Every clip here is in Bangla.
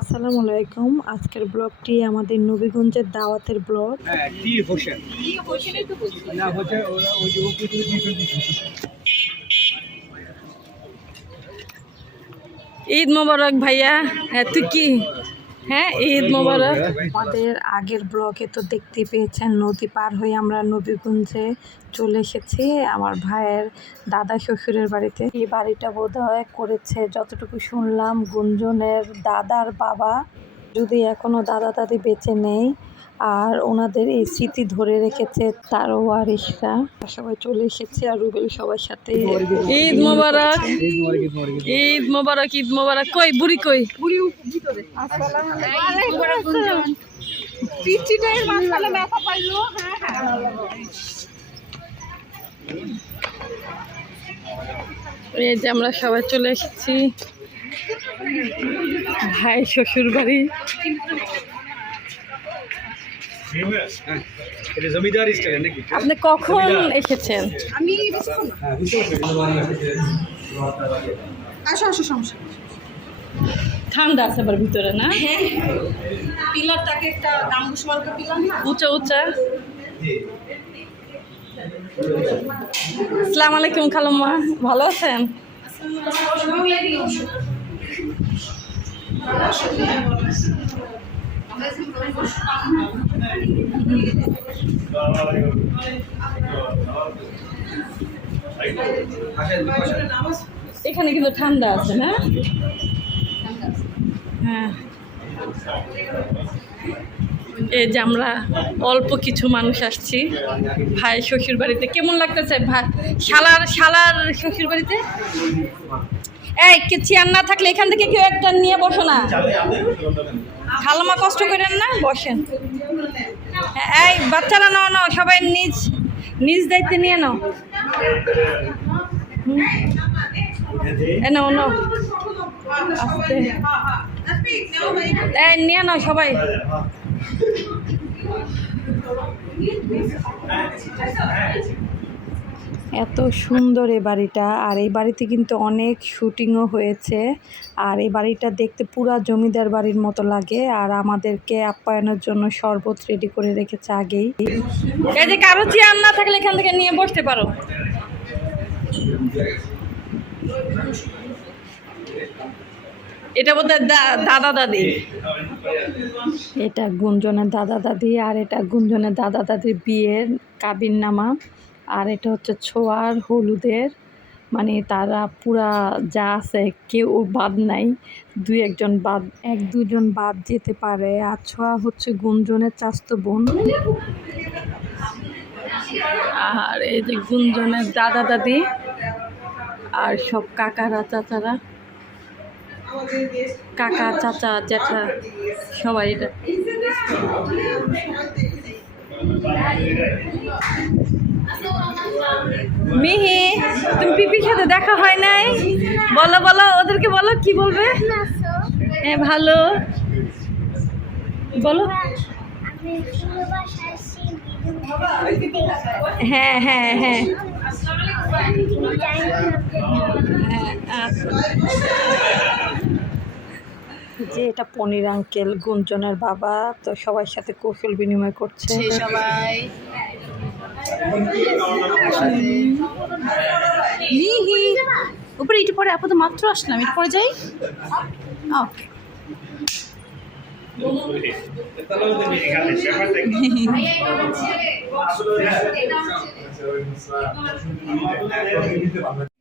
আসসালামু আলাইকুম। আজকের ব্লগটি আমাদের নবীগঞ্জের দাওয়াতের ব্লগ। ঈদ মোবারক ভাইয়া। হ্যাঁ তুই কি? হ্যাঁ ঈদ মোবারক। আমাদের আগের ব্লগে তো দেখতে পেয়েছেন নদী পার হয়ে আমরা নবীগঞ্জে চলে এসেছি আমার ভাইয়ের দাদা শ্বশুরের বাড়িতে। এই বাড়িটা বোধহয় করেছে যতটুকু শুনলাম গুঞ্জনের দাদার বাবা, যদি এখনো দাদা দাদি বেঁচে নেই। আর ওনাদের এই স্মৃতি ধরে রেখেছে তার ওয়ারিশরা। সবাই চলে এসেছে আর রুবেল সবার সাথে ঈদ মোবারক, ঈদ মোবারক, ঈদ মোবারক। কই বুড়ি কই? বুড়ি ভিতরে। পিচিটার মাঝখানে ব্যথা পাইলো। এই যে আমরা সবাই চলে এসেছি ভাই শ্বশুর বাড়ি। আপনি কখন এসেছেন? আমি ঠান্ডা আছে আবার ভিতরে না? পিলারটাকে একটা গাম্বুশ মার্কা পিলার না, উঁচা উঁচা। আসসালামু আলাইকুম খালাম্মা, ভালো আছেন? এখানে কিন্তু ঠান্ডা আছে না? হ্যাঁ, এই যে আমরা অল্প কিছু মানুষ আসছি ভাই শ্বশুর বাড়িতে। কেমন লাগতেছে ভাই শালার শ্বশুর বাড়িতে? এই চেয়ার না থাকলে এখান থেকে কেউ একটা নিয়ে বসো না, খালামা কষ্ট করেন না, বসেন। এই বাচ্চারা নাও নাও, সবাই নিজ নিজ দায়িত্বে নিয়ে নাও। নাও নাও আস্তে, এই নিয়ে নাও সবাই। এত সুন্দর এই বাড়িটা, আর এই বাড়িতে কিন্তু অনেক শুটিংও হয়েছে। আর এই বাড়িটা দেখতে পুরা জমিদার বাড়ির মতো লাগে। আর আমাদেরকে আপ্যায়নের জন্য শরবত রেডি করে রেখেছে আগেই। এই যে কারো চেয়ার না থাকলে এখান থেকে নিয়ে বসতে পারো। এটা বোধহয় দাদা দাদি, এটা গুঞ্জনের দাদা দাদি, আর এটা গুঞ্জনের দাদা দাদির বিয়ের কাবিন নামা। আর এটা হচ্ছে ছোঁয়ার হলুদের, মানে তারা পুরা যা আছে কেউ বাদ নাই, এক দুজন বাদ যেতে পারে। আর ছোঁয়া হচ্ছে গুঞ্জনের চাচাতো বোন। আর এই যে গুঞ্জনের দাদা দাদি আর সব কাকারা চাচারা, কাকা চাচা জ্যাঠা সবাই। এটা মিহি, তুমি পিপির সাথে দেখা হয় নাই? বলো বলো, ওদেরকে বলো, কি বলবে? হ্যাঁ ভালো বলো। হ্যাঁ হ্যাঁ হ্যাঁ হ্যাঁ। যে এটা পনির আঙ্কেল, গুঞ্জনের বাবা, তো সবার সাথে কৌশল বিনিময় করছে সবাই। উপরে একটু পরে আপাতত মাত্র আসলাম, একটু পরে যাই।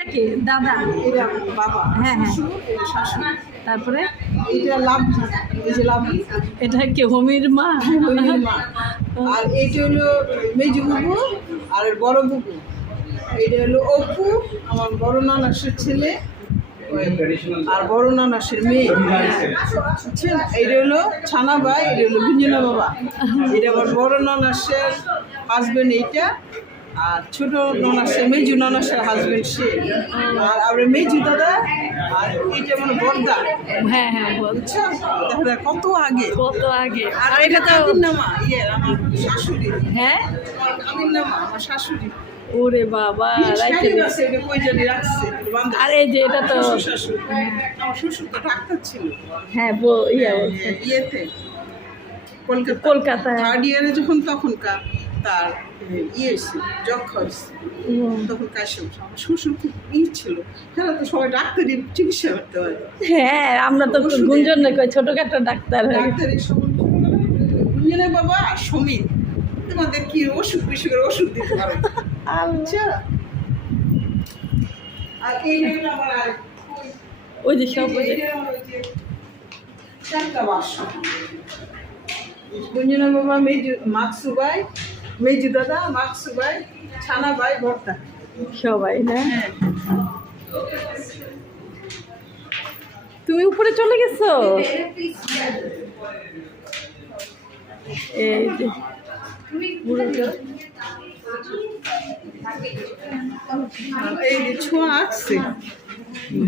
ওকে দাদা বাবা, হ্যাঁ হ্যাঁ, তারপরে এটা লাভ, এই যে লাভ, এটা কে? হোমির মা। আর এইটা হলো মেজু বুবু আর বড় বুবু। এটা হলো অপু, আমার বড় নানাসের ছেলে, আর বড় নানাসের মেয়ে। বুঝছেন? এটা হলো ছানা ভাই, এটা হলো গুঞ্জনা বাবা। এটা আমার বড় নানাসের হাজবেন্ড এইটা, আর ছোট নানাসের মেজু নানাসের হাজবেন্ড সে। আর আমরা মেজু দাদা, আর এইটা মানে বড়দা। হ্যাঁ হ্যাঁ বুঝছো? দেখো কত আগে, কত আগে। আর এটা তো নামা আমার শাশুড়ি। হ্যাঁ আমার নামা আমার শাশুড়ি। ওরে বাবা, রাইখে দিছে। আর এই যে এটা তো আমার শ্বশুর তো ডাক্তার ছিল। হ্যাঁ বলছে ইয়েতে কলকাতায়। থার্ড ইয়ারে যখন তখনকার তার ইয়ে এসেছিল, যক্ষা হয়েছে, তখন কাশি উঠছে। আমার শ্বশুর খুব ছিল, তারা তো সবাই ডাক্তারি চিকিৎসা করতে হয়। হ্যাঁ, আমরা তো গুঞ্জন কই ছোটখাটো ডাক্তার হয়ে গেছি। ডাক্তারের গুঞ্জনের বাবা আর সমীর তোমাদের কি ওষুধ বিশুকের ওষুধ দিতে পারে। আচ্ছা, আর এই হলো আমার আর ওই যে সব ওই যে চারটা বাসন। গুঞ্জনের বাবা মেজু মাকসুবাই, মেজু দাদা মাকসুবাই, ছানা ভাই ভর্তা সবাই না। তুমি উপরে চলে গেছো? এই যে এই যে ছোঁয়া আসছে।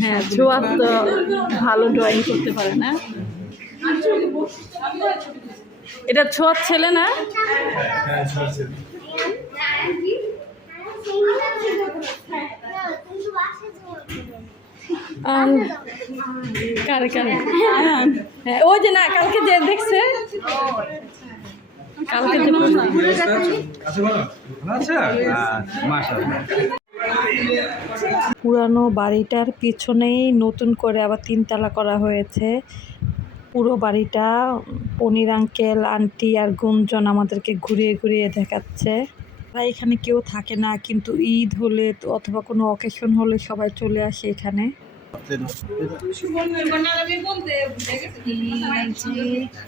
হ্যাঁ, ছোঁয়া তো ভালো ড্রয়িং করতে পারে না। এটা ছোঁয়ার ছেলে না? কারে কারে? হ্যাঁ, ওই যে না, কালকে যে দেখছে, কালকে যে পুরানো বাড়িটার পিছনেই নতুন করে আবার 3 তলা করা হয়েছে। পুরো বাড়িটা পনির আঙ্কেল, আন্টি আর গুঞ্জন আমাদেরকে ঘুরিয়ে ঘুরিয়ে দেখাচ্ছে। তাই এখানে কেউ থাকে না, কিন্তু ঈদ হলে তো অথবা কোনো অকেশন হলে সবাই চলে আসে এখানে।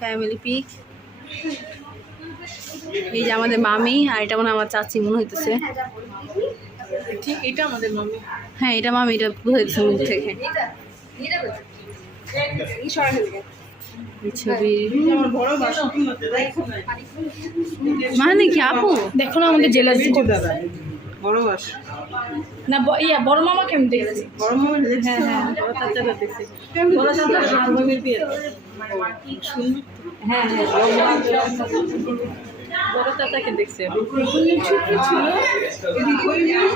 Family pic. এই যে আমাদের মামি, আর এটা মানে আমার চাচি মনে হইতেছে। ঠিক, এটা আমাদের মামি। হ্যাঁ, এটা মামি, এটা বোঝা যাচ্ছে মুখ থেকে। এই ছবি আমার বড় বাসন মানে কি আপু দেখো না আমাদের জেলা মেজু দাদা, বড় বাসন না বড় মামা কেমন দেখছি? বড় মামি দেখছো? হ্যাঁ হ্যাঁ, বড় চাচাটা দেখছি। বড় চাচা হারমোনিয়ামের বিয়ে। হ্যাঁ হ্যাঁ, বড় চাচাকে দেখছি।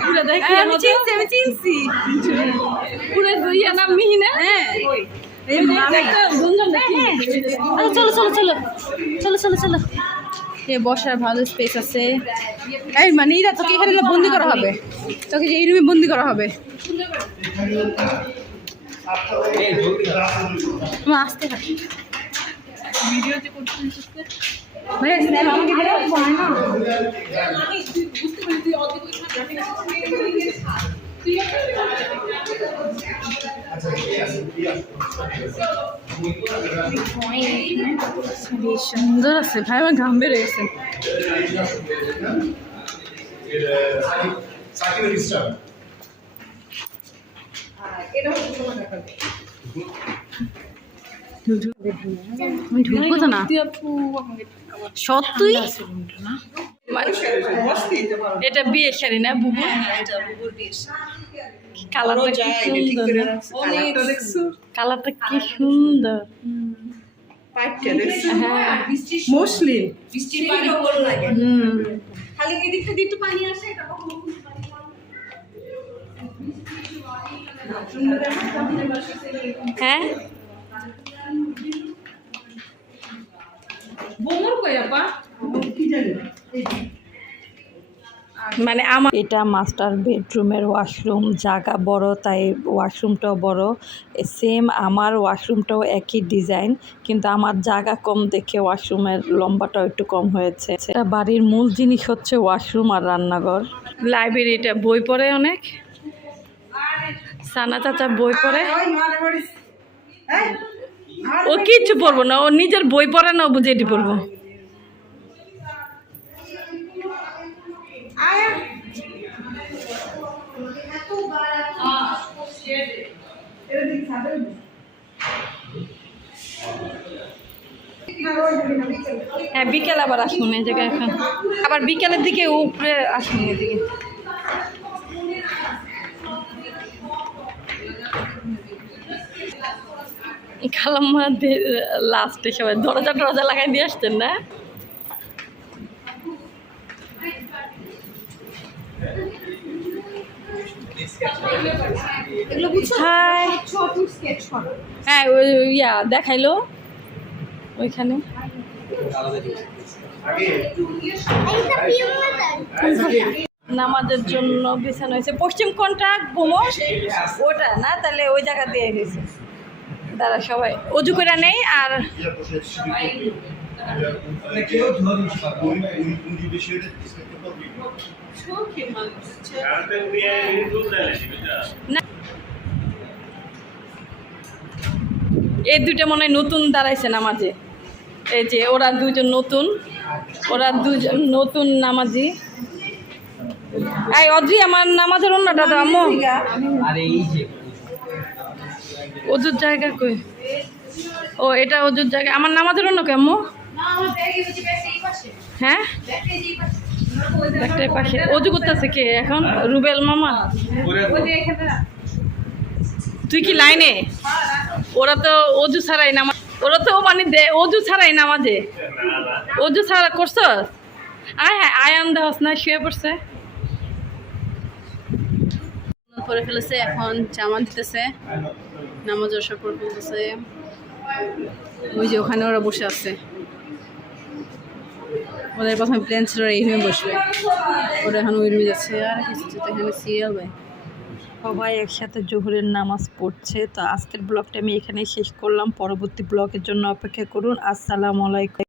পুরো দেখি আমি চিনছি পুরো ইয়া নাম মিহিনা। হ্যাঁ, এই দেখো গুঞ্জন দেখি। আচ্ছা, চলো। এ বসার ভালো স্পেস আছে। এই মানে এরা তোকে এখানে বন্দি করা হবে, তোকে যে এই রুমে বন্দি করা হবে। তোমার আসতে থাকি ভিডিও যে করতে ভাইয়া স্ন্যাপ আমাকে দিলে হয় না। বেশ সুন্দর আছে ভাই, আমার ঘাম বেড়ে গেছে। আমি ঢুকবো তো না সত্যি। এটা বিয়ে শাড়ি না বুবু? কালারটা কি সুন্দর না? কালারটা কি সুন্দর। পাইপটা দেখছো? হ্যাঁ, মসলিন। হ্যাঁ মানে আমার এটা মাস্টার বেডরুমের ওয়াশরুম, জায়গা বড় তাই ওয়াশরুমটাও বড়। সেম আমার ওয়াশরুমটাও একই ডিজাইন, কিন্তু আমার জায়গা কম দেখে ওয়াশরুমের লম্বাটাও একটু কম হয়েছে। এটা বাড়ির মূল জিনিস হচ্ছে ওয়াশরুম আর রান্নাঘর। লাইব্রেরিটা বই পড়ে অনেক, সানা চাচা বই পড়ে। ও কিচ্ছু পড়বো না, ও নিজের বই পড়ে না, ও বুঝে এটি পড়বো। হ্যাঁ, বিকেল আবার আসুন এই জায়গায়, এখন আবার বিকেলের দিকে উপরে আসুন এদিকে। খালাম্মা লাস্টে সবাই দরজা টরজা লাগাই দিয়ে আসতেন না। এগুলো বুঝছো? হাই ছোট স্কেচ করো। হ্যাঁ ওই ইয়া দেখাইলো ওইখানে নামাজের জন্য বিছানো হয়েছে পশ্চিম কোণটা ঘুমো ওটা না তাহলে ওই জায়গা দিয়ে গেছে দাঁড়া সবাই অজু করে নেই আর এই দুইটা মনে হয় নতুন দাঁড়াইছে নামাজে এই যে ওরা দুজন নতুন নামাজি এই অদ্রি আমার নামাজের অন্যটা দাও আম্মু অজুর জায়গা কই ও এটা অজুর জায়গা আমার নামাজের অন্য কে আম্মু হ্যাঁ একটাই পাশে অজু করতেছে কে এখন রুবেল মামা তুই কি লাইনে ওরা তো অজু ছাড়াই নামাজ ওরা তো মানে অজু ছাড়াই নামাজে অজু ছাড়া করছ আয় হ্যাঁ আয়ান দেওয়াস না শুয়ে পড়ছে পরে ফেলেছে এখন জামা দিতেছে নামাজ ওসব পরে ফেলতেছে ওই যে ওখানে ওরা বসে আছে ওদের প্রথমে প্ল্যান ছিল এই রুমে বসবে ওরা এখন ওই রুমে যাচ্ছে আর কিছু এখানে সিরিয়াল ভাই সবাই একসাথে জোহরের নামাজ পড়ছে তো আজকের ব্লগটা আমি এখানেই শেষ করলাম পরবর্তী ব্লগের জন্য অপেক্ষা করুন আসসালামু আলাইকুম